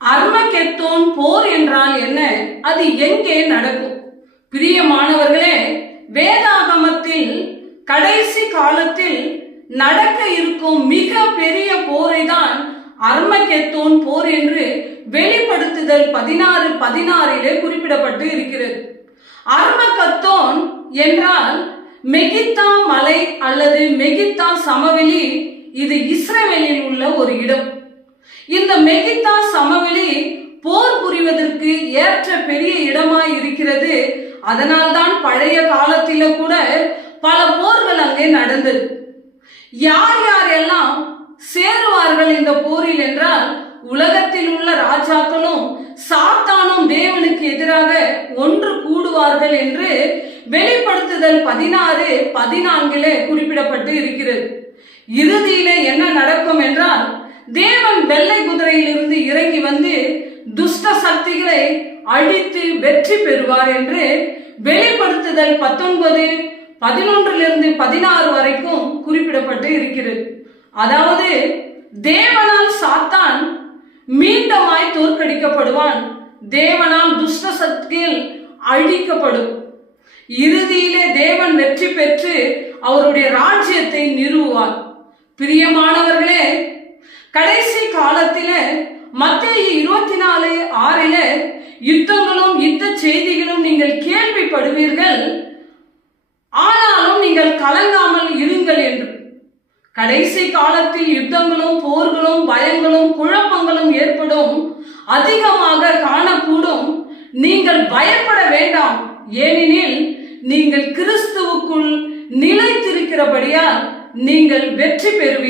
அர்மகெத்தோன் போர் என்றால் என்ன? அது எங்கே நடக்கும்? பிரியமானவர்களே, வேதாகமத்தில் கடைசி காலத்தில் நடக்க இருக்கும் மிக பெரிய போரை தான் அர்மகெத்தோன் போர் என்று வெளிப்படுத்துதல் 16:16 குறிப்பிடப்பட்டு இருக்கிறது. அர்மகெத்தோன் என்றால் மெகித்தா மலை அல்லது மெகித்தா சமவெளி. இது இஸ்ரவேலில் உள்ள ஒரு இடம். இந்த மெகித்தா சமவெளி போர் புரிவதற்கு ஏற்ற பெரிய இடமாய் இருக்கிறது. அதனால்தான் பழைய காலத்தில கூட பல போர்கள் அங்கே நடந்தது. யார் யாரெல்லாம் சேருவார்கள் இந்த போரில் என்றால், உலகத்தில் உள்ள ராஜாக்களும் சாத்தானும் தேவனுக்கு எதிராக ஒன்று கூடுவார்கள் என்று வெளிப்படுத்துதல் 16:14 குறிப்பிடப்பட்டு இருக்கிறது. இறுதியிலே என்ன நடக்கும் என்றால், தேவன் வெள்ளை குதிரையிலிருந்து இறங்கி வந்து துஷ்ட சக்திகளை அழித்து வெற்றி பெறுவார் என்று வெளிப்படுத்துதல் 19:11-16 வரைக்கும் குறிப்பிடப்பட்டு இருக்கிறது. அதாவது தேவனால் சாத்தான் மீண்டுமாய் தோற்கடிக்கப்படுவான், தேவனால் துஷ்ட சக்திகள் அழிக்கப்படும். இறுதியிலே தேவன் வெற்றி பெற்று அவருடைய ராஜ்யத்தை நிறுவுவார். பிரியமானவர்களே, கடைசி காலத்தில மத்தேயு 24:6 யுத்தங்களும் யுத்த செய்திகளும் நீங்கள் கேள்விப்படுவீர்கள், ஆனாலும் நீங்கள் கலங்காமல் இருங்கள் என்று. கடைசி காலத்தில் யுத்தங்களும் போர்களும் பயங்களும் குழப்பங்களும் ஏற்படும், அதிகமாக காணக்கூடும். நீங்கள் பயப்பட வேண்டாம், ஏனெனில் நீங்கள் கிறிஸ்துவுக்குள் நிலைத்திருக்கிறபடியால் நீங்கள் வெற்றி பெறுவீர்கள்.